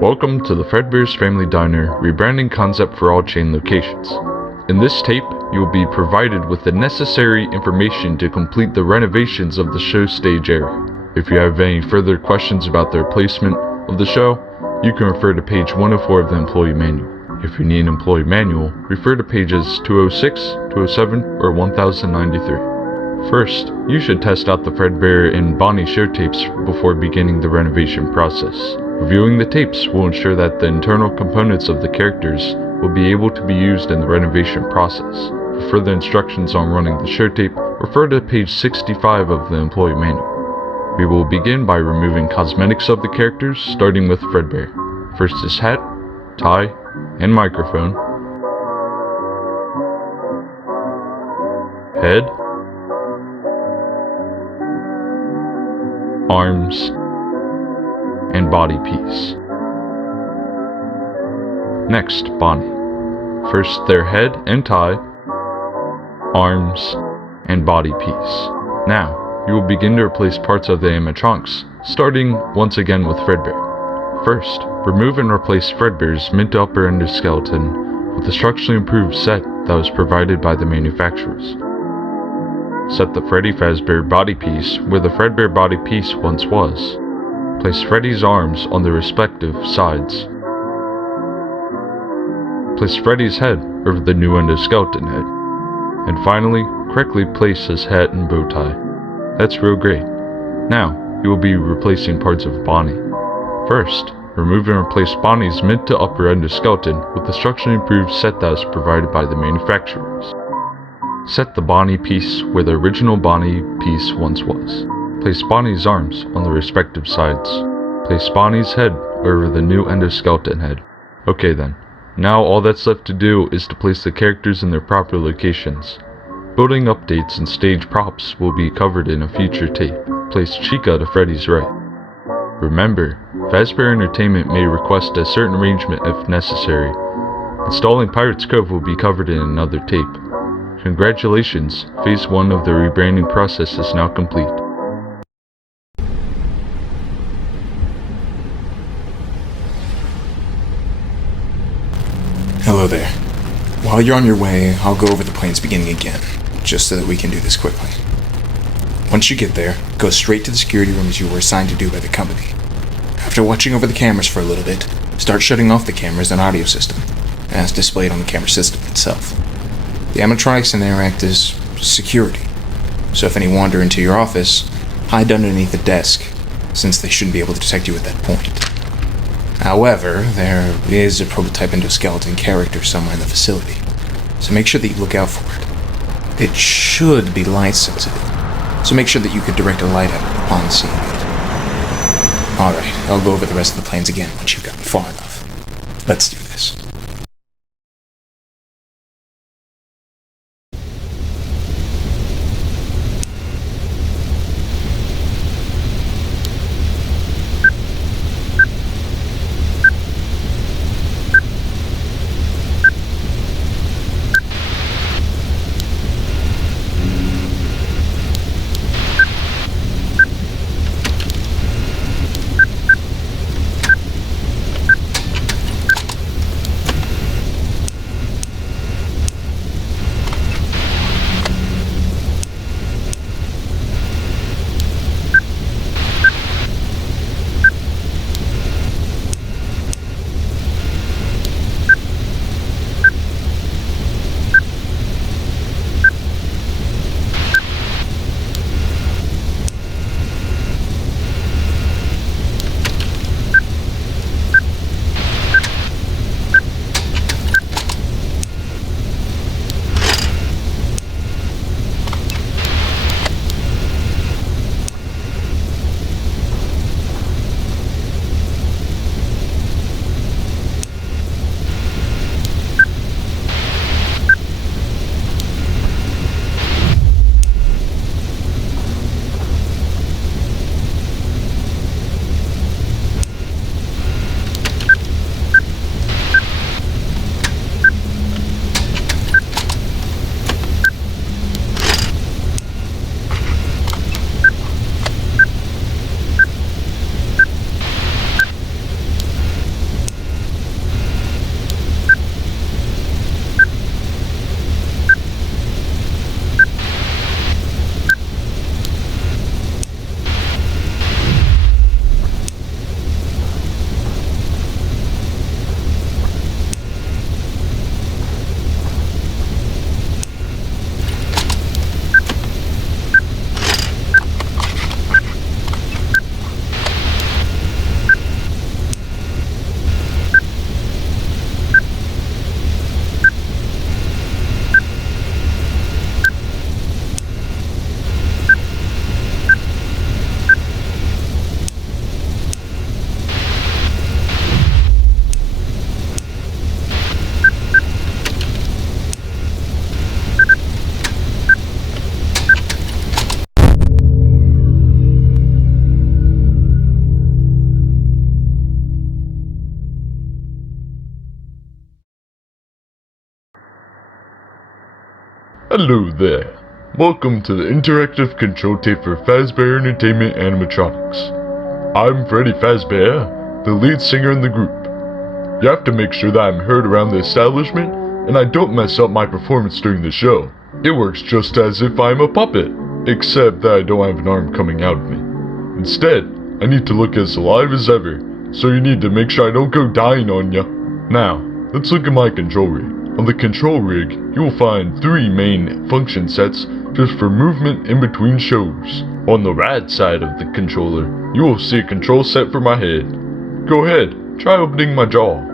Welcome to the Fredbear's Family Diner rebranding concept for all chain locations. In this tape, you will be provided with the necessary information to complete the renovations of the show stage area. If you have any further questions about the replacement of the show, you can refer to page 104 of the employee manual. If you need an employee manual, refer to pages 206, 207, or 1093. First, you should test out the Fredbear and Bonnie show tapes before beginning the renovation process. Reviewing the tapes will ensure that the internal components of the characters will be able to be used in the renovation process. For further instructions on running the show tape, refer to page 65 of the employee manual. We will begin by removing cosmetics of the characters, starting with Fredbear. First is hat, tie, and microphone, head, arms, and body piece. Next, Bonnie. First their head and tie, arms, and body piece. Now, you will begin to replace parts of the animatronics, starting once again with Fredbear. First, remove and replace Fredbear's mid to upper endoskeleton with a structurally improved set that was provided by the manufacturers. Set the Freddy Fazbear body piece where the Fredbear body piece once was. Place Freddy's arms on the respective sides. Place Freddy's head over the new endoskeleton head. And finally, correctly place his hat and bow tie. That's real great. Now, you will be replacing parts of Bonnie. First, remove and replace Bonnie's mid to upper endoskeleton with the structurally improved set that was provided by the manufacturers. Set the Bonnie piece where the original Bonnie piece once was. Place Bonnie's arms on the respective sides. Place Bonnie's head over the new endoskeleton head. Okay then, now all that's left to do is to place the characters in their proper locations. Building updates and stage props will be covered in a future tape. Place Chica to Freddy's right. Remember, Fazbear Entertainment may request a certain arrangement if necessary. Installing Pirate's Cove will be covered in another tape. Congratulations, phase 1 of the rebranding process is now complete. Hello there. While you're on your way, I'll go over the plans beginning again, just so that we can do this quickly. Once you get there, go straight to the security room as you were assigned to do by the company. After watching over the cameras for a little bit, start shutting off the cameras and audio system, as displayed on the camera system itself. The animatronics in there act as security, so if any wander into your office, hide underneath the desk, since they shouldn't be able to detect you at that point. However, there is a prototype endoskeleton character somewhere in the facility, so make sure that you look out for it. It should be light sensitive, so make sure that you can direct a light at it upon seeing it. Alright, I'll go over the rest of the plans again once you've gotten far enough. Let's do this. Hello there. Welcome to the interactive control tape for Fazbear Entertainment Animatronics. I'm Freddy Fazbear, the lead singer in the group. You have to make sure that I'm heard around the establishment and I don't mess up my performance during the show. It works just as if I'm a puppet, except that I don't have an arm coming out of me. Instead, I need to look as alive as ever, so you need to make sure I don't go dying on ya. Now, let's look at my control rig. On the control rig, you will find 3 main function sets just for movement in between shows. On the right side of the controller, you will see a control set for my head. Go ahead, try opening my jaw.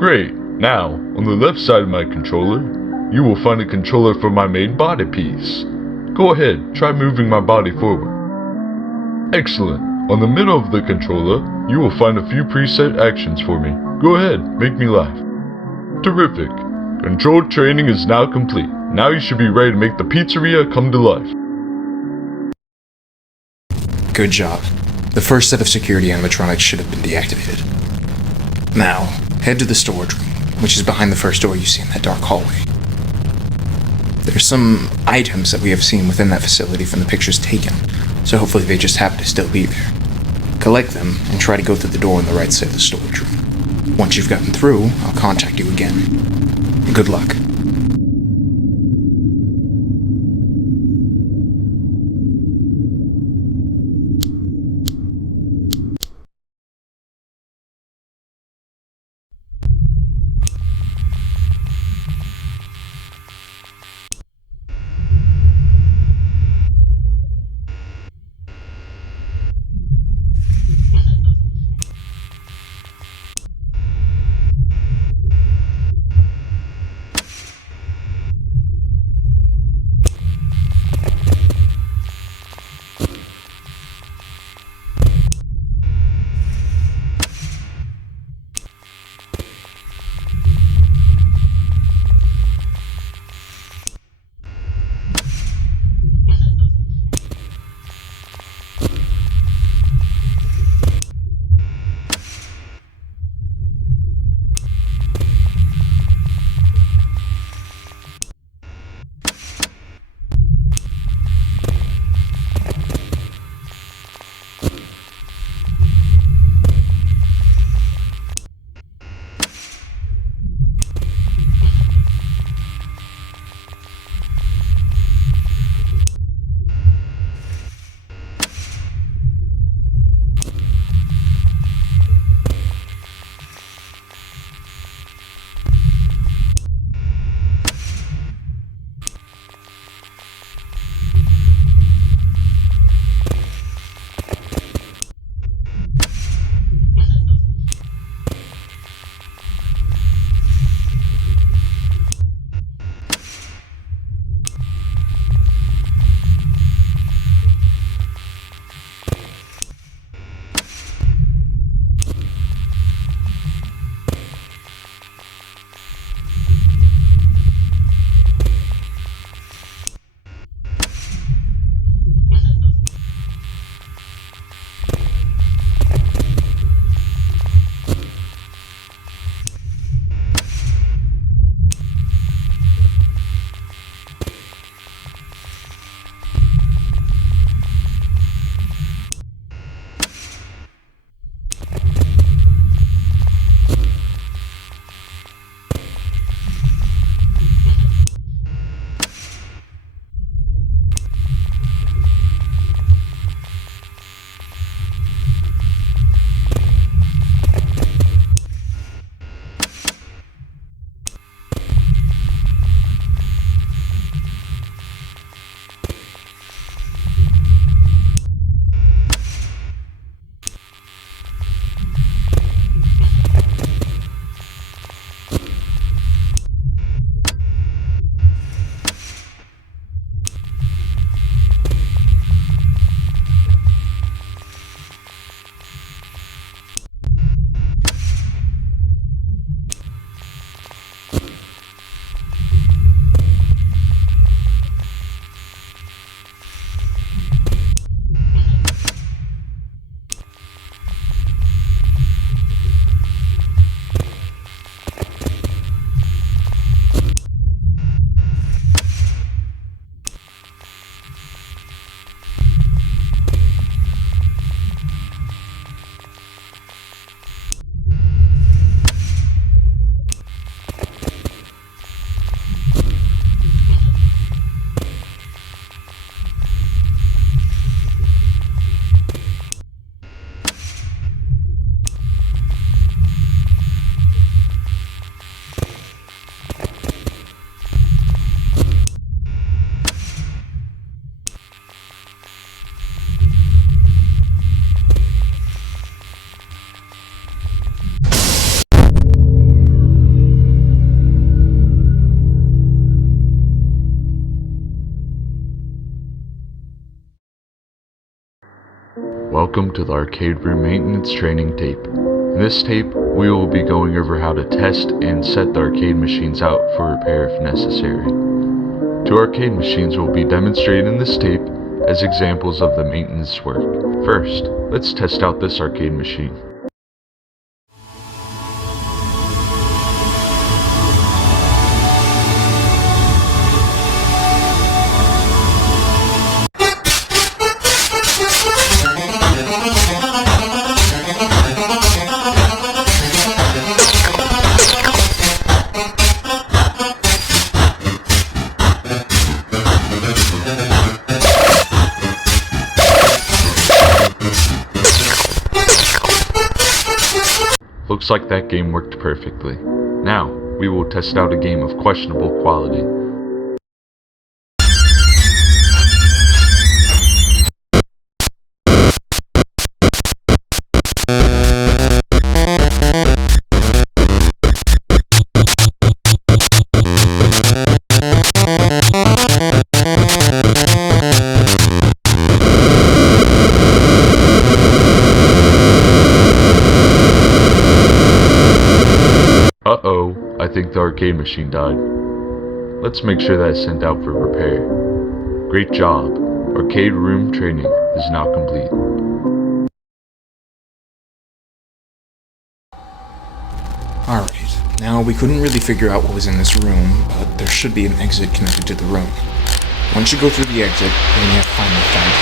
Great, now, on the left side of my controller, you will find a controller for my main body piece. Go ahead, try moving my body forward. Excellent. On the middle of the controller, you will find a few preset actions for me. Go ahead, make me laugh. Terrific. Control training is now complete. Now you should be ready to make the pizzeria come to life. Good job. The first set of security animatronics should have been deactivated. Now, head to the storage room, which is behind the first door you see in that dark hallway. There's some items that we have seen within that facility from the pictures taken, so hopefully they just happen to still be there. Collect them and try to go through the door on the right side of the storage room. Once you've gotten through, I'll contact you again. Good luck. Welcome to the arcade room maintenance training tape. In this tape, we will be going over how to test and set the arcade machines out for repair if necessary. 2 arcade machines will be demonstrated in this tape as examples of the maintenance work. First, let's test out this arcade machine. Looks like that game worked perfectly. Now, we will test out a game of questionable quality. Uh-oh, I think the arcade machine died. Let's make sure that is sent out for repair. Great job. Arcade room training is now complete. Alright, now we couldn't really figure out what was in this room, but there should be an exit connected to the room. Once you go through the exit, you're gonna have to find the fence.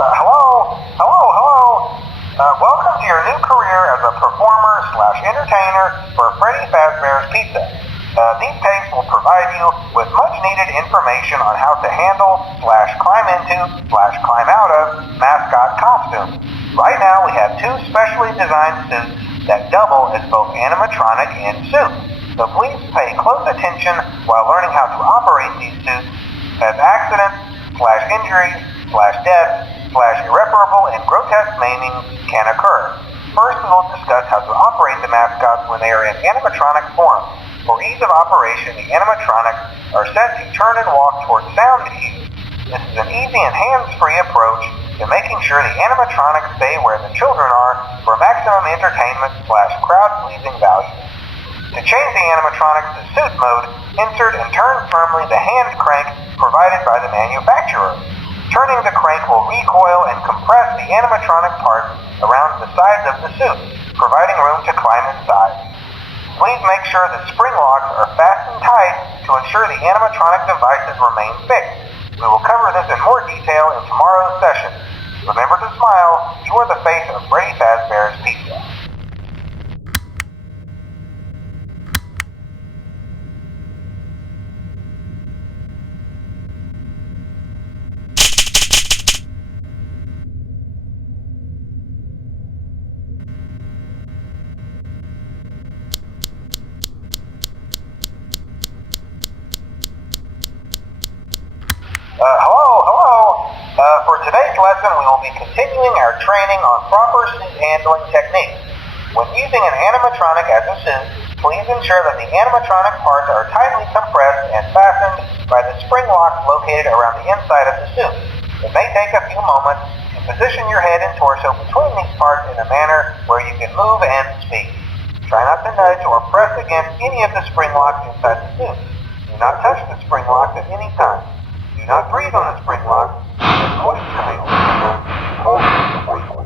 Hello. Welcome to your new career as a performer/entertainer for Freddy Fazbear's Pizza. These tapes will provide you with much-needed information on how to handle/climb into/climb out of Mascot costumes. Right now, we have two specially designed suits that double as both animatronic and suit. So please pay close attention while learning how to operate these suits, as accidents/injuries/deaths/irreparable and grotesque maimings can occur. First, we will discuss how to operate the mascots when they are in animatronic form. For ease of operation, the animatronics are set to turn and walk towards sound cues. This is an easy and hands-free approach to making sure the animatronics stay where the children are for maximum entertainment/crowd-pleasing value. To change the animatronics to suit mode, insert and turn firmly the hand crank provided by the manufacturer. Turning the crank will recoil and compress the animatronic parts around the sides of the suit, providing room to climb inside. Please make sure the spring locks are fastened tight to ensure the animatronic devices remain fixed. We will cover this in more detail in tomorrow's session. Remember to smile. You are the face of Freddy Fazbear's Pizza. For today's lesson, we will be continuing our training on proper suit handling techniques. When using an animatronic as a suit, please ensure that the animatronic parts are tightly compressed and fastened by the spring locks located around the inside of the suit. It may take a few moments to position your head and torso between these parts in a manner where you can move and speak. Try not to nudge or press against any of the spring locks inside the suit. Do not touch the spring locks at any time. Do not breathe on the spring lock. Hold it tight. Hold it briefly.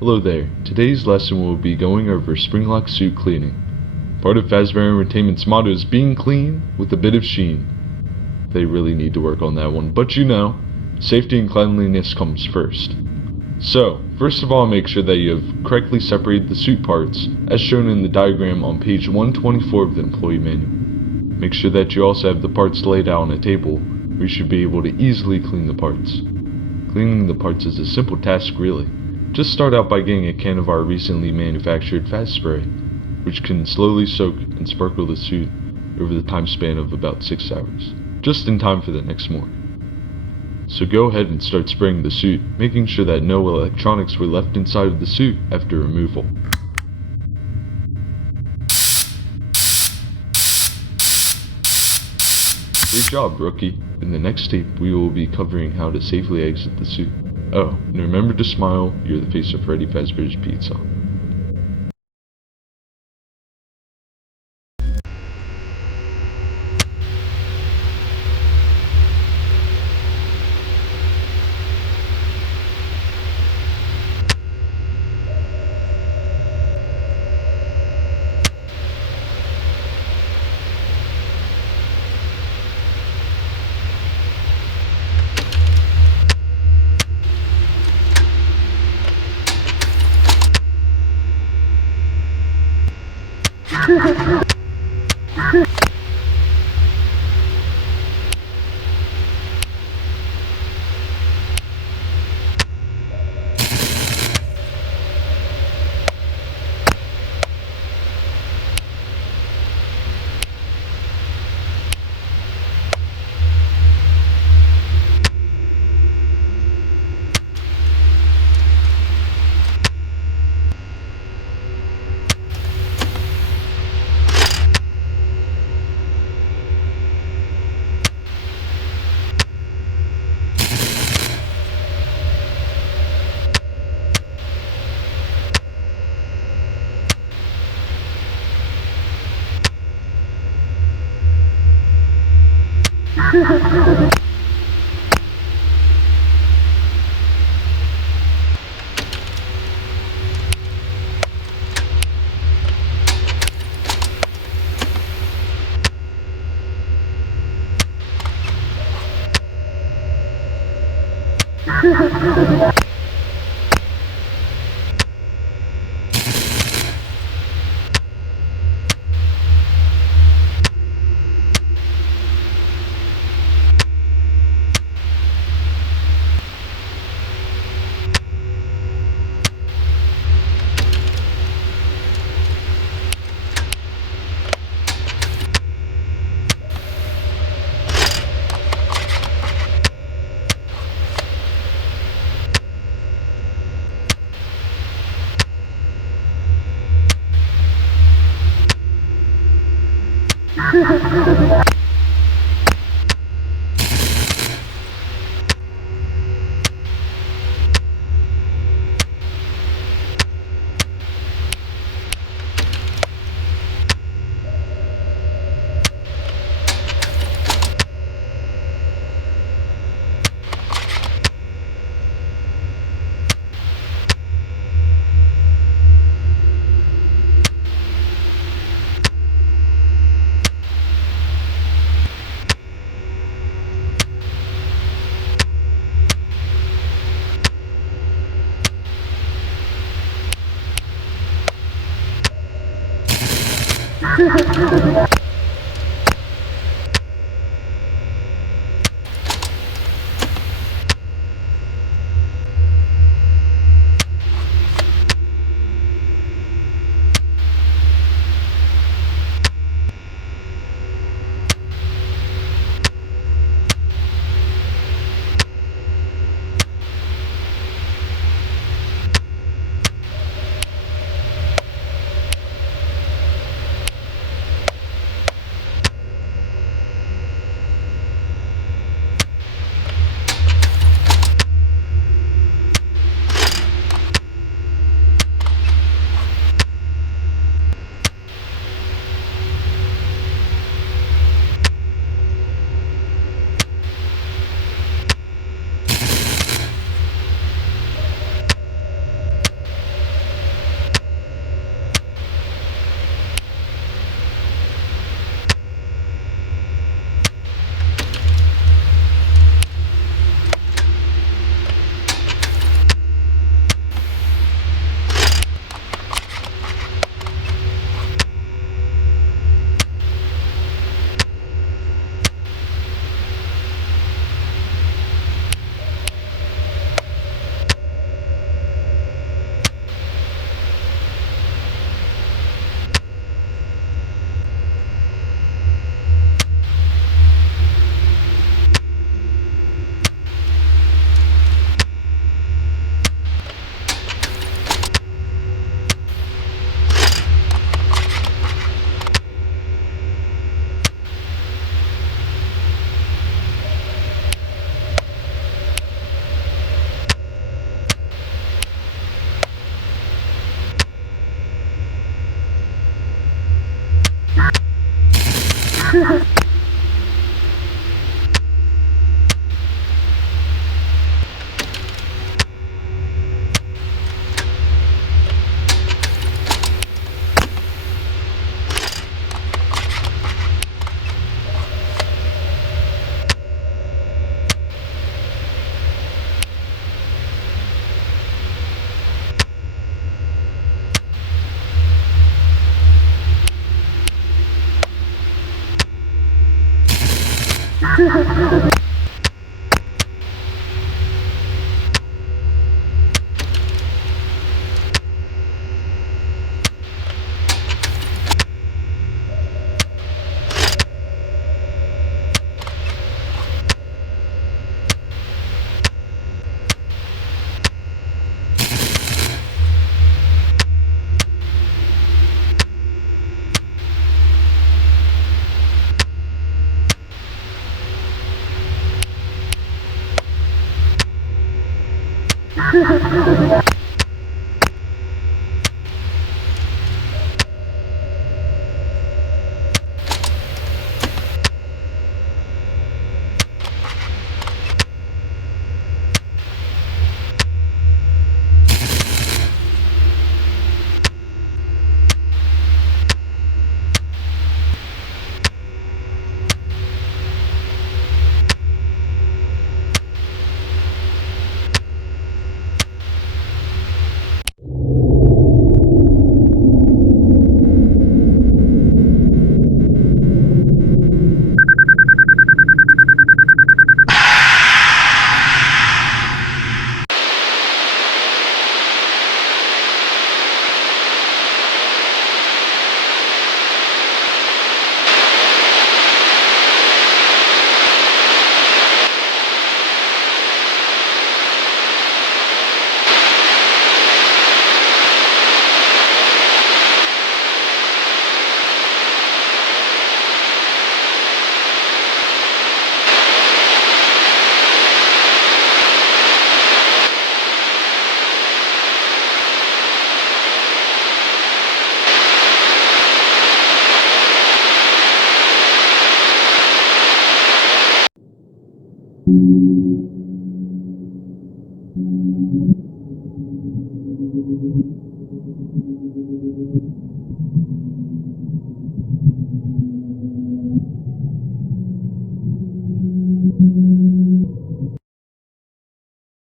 Hello there. Today's lesson will be going over Springlock suit cleaning. Part of Fazbear Entertainment's motto is being clean with a bit of sheen. They really need to work on that one, but you know, safety and cleanliness comes first. So, first of all, make sure that you have correctly separated the suit parts, as shown in the diagram on page 124 of the employee manual. Make sure that you also have the parts laid out on a table, where you should be able to easily clean the parts. Cleaning the parts is a simple task really. Just start out by getting a can of our recently manufactured fast spray, which can slowly soak and sparkle the suit over the time span of about 6 hours, just in time for the next morning. So go ahead and start spraying the suit, making sure that no electronics were left inside of the suit after removal. Great job, rookie. In the next tape, we will be covering how to safely exit the suit. Oh, and remember to smile, you're the face of Freddy Fazbear's Pizza.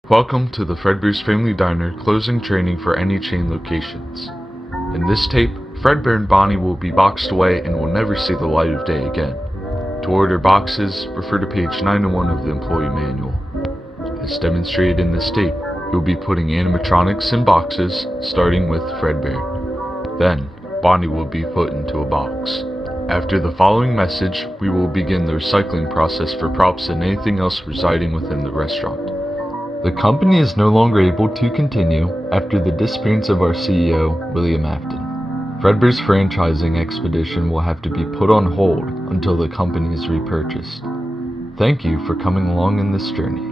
Welcome to the Fredbear's Family Diner closing training for any chain locations. In this tape, Fredbear and Bonnie will be boxed away and will never see the light of day again. To order boxes, refer to page 901 of the employee manual. As demonstrated in this tape, you'll be putting animatronics in boxes, starting with Fredbear. Then, Bonnie will be put into a box. After the following message, we will begin the recycling process for props and anything else residing within the restaurant. The company is no longer able to continue after the disappearance of our CEO, William Afton. Fredbear's franchising expedition will have to be put on hold until the company is repurchased. Thank you for coming along in this journey.